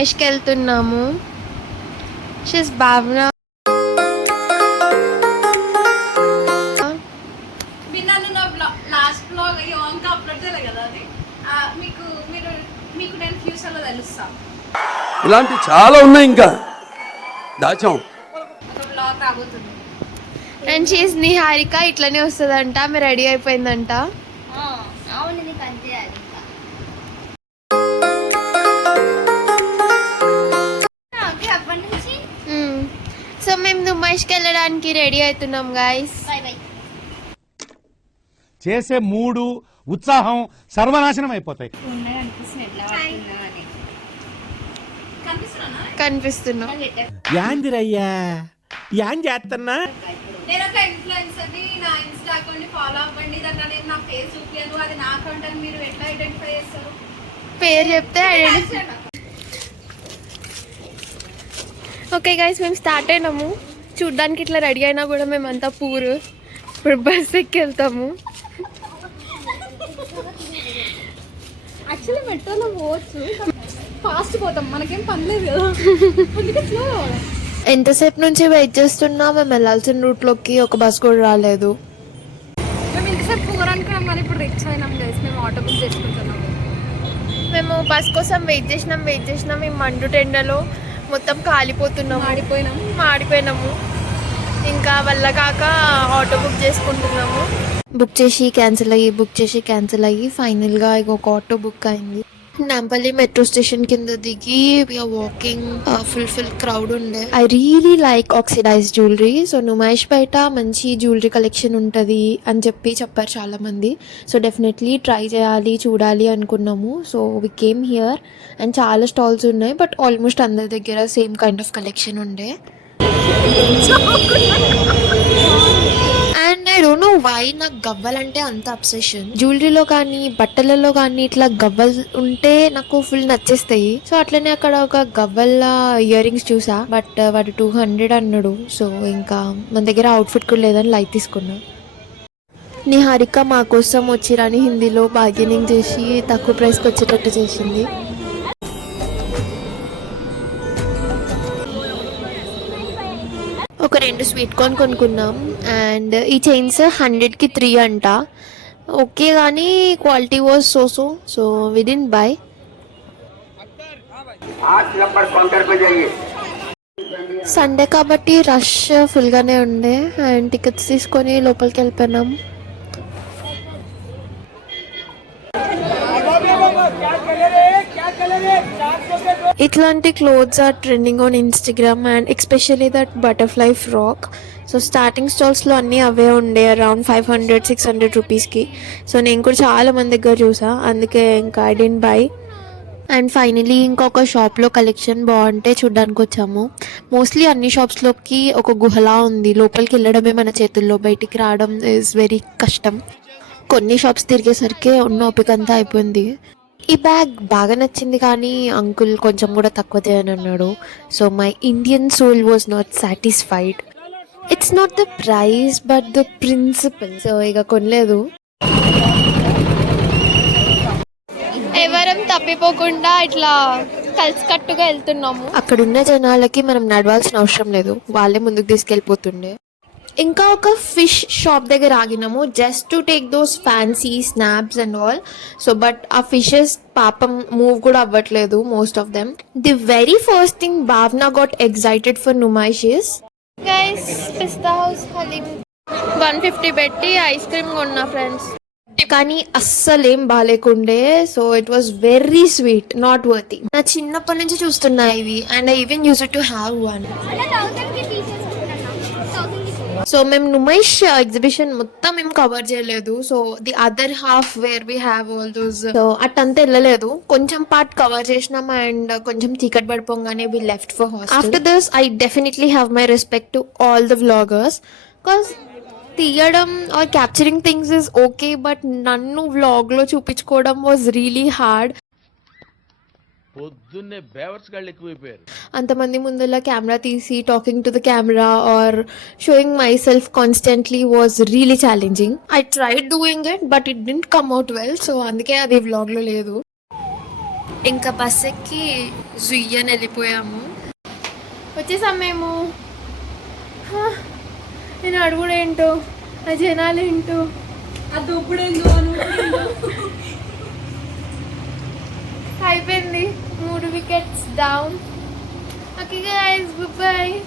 నుమైష్కి వెళ్తున్నాము. షీస్ భావన. Last blog యోంక upload చేయలేదు కదా, అది మీకు నేను ఫ్యూచర్లో తెలుస్తాను. ఇలాంటి చాలా ఉన్నాయి, ఇంకా దాచాం. బ్లాగ్ రాబోతుంది. అండ్ షీస్ నిహారిక ఇట్లనే వస్తుందంట. ఆమె రెడీ అయిపోయిందంట. అవును, నీకు అంతే. సో మేము నుమైష్కి వెళ్ళడానికి రెడీ అవుతున్నాం గైస్. చేసే మూడు ఉత్సాహం సర్వనాశనం అయిపోతాయి. కనిపిస్తున్నా యాందిరయ్యా యాన్ చేస్తున్నా. నేను ఒక ఇన్ఫ్లుయెన్సర్ని, నా ఇన్స్టా అకౌంట్ ని ఫాలో అవ్వండి. దాంట్లో నేను నా ఫేస్ చూపించాను, అది నా అకౌంట్ అని మీరు ఎట్లా ఐడెంటిఫై చేస్తారు? పేరు చెప్తే ఓకే గైస్, మేము స్టార్ట్ అయినాము. చూడ్డానికి ఇట్లా రెడీ అయినా కూడా మేమంతా పూరు. ఇప్పుడు బస్ ఎక్కి వెళ్తాము. యాక్చువల్లీ మెట్రోలో పోవచ్చు, ఫాస్ట్ పోతాం, మనకేం పనిలేదు కదా. అందుకే స్లో పోవాలి. ఎంతసేపు నుంచి వెయిట్ చేస్తున్నా మేము వెళ్ళాల్సిన రూట్లోకి ఒక బస్ కూడా రాలేదు. మేము ఇంతసేపు పోరానుకున్నాం కానీ ఇప్పుడు రీచ్ అయినాం గైస్. మేము ఆటో బుక్ చేసుకుంటున్నాము. మేము బస్ కోసం వెయిట్ చేసినాం. ఈ మండు టెండలో మొత్తం కాలిపోతున్నాము, మాడిపోయినాము. ఇంకా వల్ల కాక ఆటో బుక్ చేసుకుంటున్నాము. బుక్ చేసి క్యాన్సిల్ అయ్యి ఫైనల్గా ఒక ఆటో బుక్ అయింది. నాంపల్లి మెట్రో స్టేషన్ కింద దిగి వీఆర్ వాకింగ్. ఫుల్ క్రౌడ్ ఉండే. I really like oxidised jewellery. So Numaish బయట మంచి జ్యువెలరీ కలెక్షన్ ఉంటుంది అని చెప్పారు చాలా మంది. సో డెఫినెట్లీ ట్రై చేయాలి, చూడాలి అనుకున్నాము. So we came here and చాలా స్టాల్స్ ఉన్నాయి, బట్ ఆల్మోస్ట్ అందరి దగ్గర సేమ్ కైండ్ ఆఫ్ కలెక్షన్ ఉండే. And I don't know why నాకు గవ్వలంటే అంత అబ్సెషన్. జ్యువెలరీలో కానీ బట్టలలో కానీ ఇట్లా గవ్వలు ఉంటే నాకు ఫుల్ నచ్చేస్తాయి. సో అట్లనే అక్కడ ఒక గవ్వల ఇయర్ రింగ్స్ చూసా, బట్ వాడు 200 అన్నాడు. సో ఇంకా మన దగ్గర అవుట్ఫిట్ కూడా లేదని లైట్ తీసుకున్నా. నిహారిక మా కోసం వచ్చిరాని హిందీలో బార్గెనింగ్ చేసి తక్కువ ప్రైస్కి వచ్చేటట్టు చేసింది. ఒక 2 స్వీట్ కార్న్ కొనుక్కున్నాం. అండ్ ఈ చైన్స్ 100కి 3 అంట. ఓకే కానీ quality was so we didn't buy. Sunday కాబట్టి రష్ ఫుల్గానే ఉండే అండ్ టికెట్స్ తీసుకొని లోపలికి వెళ్ళిపోయినాం. ఇట్లాంటి clothes are trending on Instagram and especially that butterfly frock. So starting స్టాల్స్లో అన్నీ అవే ఉండే, అరౌండ్ 500-600 రూపీస్కి. సో నేను కూడా చాలా మంది దగ్గర చూసా, అందుకే ఇంకా I didn't buy. And finally ఇంకొక షాప్లో కలెక్షన్ బాగుంటే చూడ్డానికి వచ్చాము. మోస్ట్లీ అన్ని షాప్స్లోకి ఒక గుహలా ఉంది, లోపలికి వెళ్ళడమే మన చేతుల్లో, బయటికి రావడం ఈజ్ వెరీ కష్టం. కొన్ని షాప్స్ తిరిగేసరికి ఉన్న ఓపిక అంతా అయిపోయింది. ఈ బ్యాగ్ బాగా నచ్చింది కానీ అంకుల్ కొంచెం కూడా తక్కువ చేయని అన్నాడు. So my Indian soul was not satisfied. It's not the price but the principle. So ఇక కొనలేదు. ఎవరం తప్పిపోకుండా ఇట్లా కలిసికట్టుగా వెళ్తున్నాము. అక్కడున్న జనాలకి మనం నడవాల్సిన అవసరం లేదు, వాళ్ళే ముందుకు తీసుకెళ్ళిపోతుండే. ఇంకా ఒక ఫిష్ షాప్ దగ్గర ఆగినాము just to take those fancy snaps and all. So but ఆ ఫిషెస్ పాపం మూవ్ కూడా అవ్వట్లేదు most of them. The very first thing Bhavana got excited for Numaish is guys Pista House haleem. 150 పెట్టి ఐస్ క్రీమ్ కొన్నా ఫ్రెండ్స్, కానీ అస్సలేం బాగాలేకుండే. So it was very sweet, not worthy. నా చిన్నప్పటి నుంచి చూస్తున్నా ఇవి and I even use to have one. So మేము నుమైష్ ఎగ్జిబిషన్ మొత్తం మేము కవర్ చేయలేదు. So the other half where we have all those, so అట్టంతా వెళ్ళలేదు. కొంచెం పార్ట్ కవర్ చేసినాం అండ్ కొంచెం చీకటి పడిపోగానే we left for hostel. After this I definitely have my respect to all the vloggers, because తీయడం or capturing things is okay, but నన్ను వ్లాగ్లో చూపించుకోవడం వాజ్ రియలీ హార్డ్. పొద్దున్నే బేవర్స్ గాళ్ళు ఎక్కువైపోయారు. అంతమంది ముందర కెమెరా తీసి talking to the camera or showing myself constantly was really challenging. I tried doing it but it didn't come out well. So అందుకే అది వ్లాగ్లో లేదు. ఇంకా బస్ ఎక్కి జుయ్యని వెళ్ళిపోయాము. వచ్చేసాం మేము. నేను అడుగుడేంటో, ఆ జనాలు ఏంటో, ఆ దొప్పుడేందో అయిపోయింది. 3 wickets down. Okay guys, good bye.